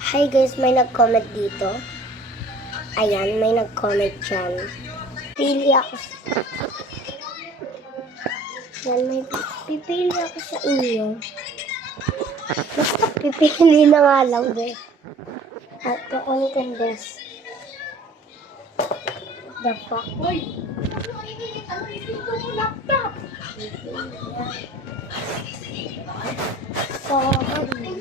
Hi guys, may nag-comment dito. Ayan, may nag-comment dyan. Pili ako. Yan, may pipili ako sa inyo. Basta pipili na nga lang, guys. At kukunin this. The fuck? Hoy! Ano dito mo laptop? Sorry.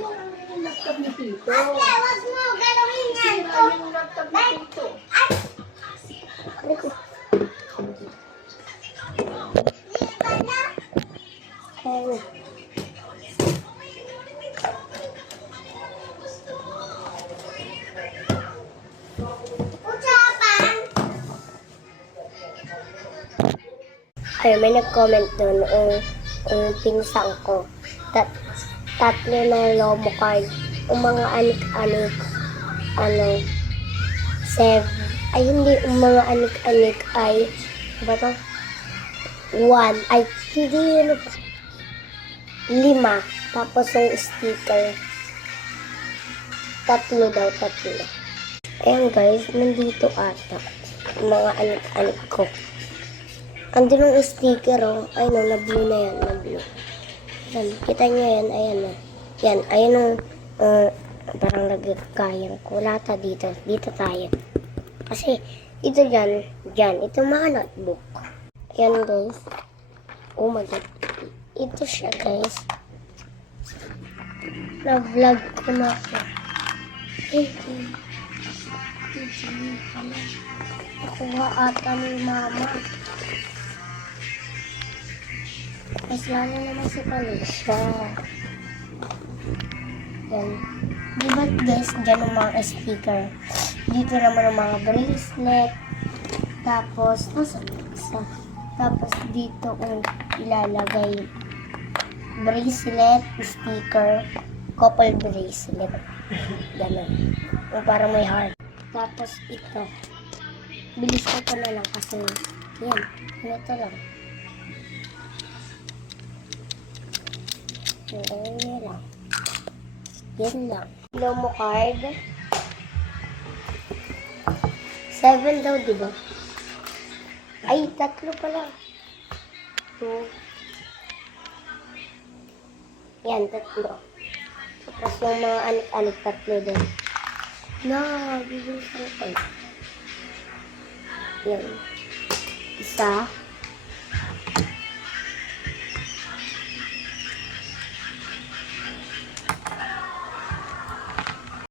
Yung laptop ni Tito. Ate, wag mo galawin yan. Sira yung laptop ni Tito. Okay. Ay, may nag-comment doon ang pinsang ko. Tatlo na lomo card. Ang mga anik-anik, 7. Ay, hindi, ang mga anik-anik ay, ba to? 1. Ay, hindi yun. 5. Tapos yung sticker. 3 daw, 3. Ayan guys, nandito ata. Ang mga anik-anik ko. Andun ang sticker, oh. Ay, no, na-blue na yan, na-blue. Yan, kita nyo yan, ayan na. Yan, ayan ang, parang nagkayang kulata dito. Dito tayo. Kasi, ito dyan, ito mga notebook. Yan, guys. Oh my God. Ito siya, guys. Na-vlog ko na ako. Nakuha ata ni mama. Mas lalo naman si Felicia. Yan. Diba guys, dyan ang mga sticker. Dito naman ang mga bracelet. Tapos, tapos dito ang ilalagay bracelet, sticker, couple bracelet. Ganun. Yung parang may heart. Tapos ito. Bilis ko pa na lang kasi yan. Ito lang. Yan lang. Yan lang. Lomo card. 7 daw, diba? Ay, 3 pala. 2. Yan, 3. Tapos yung mga anik-anik 3 din. Bibilis ko. Yan. 1.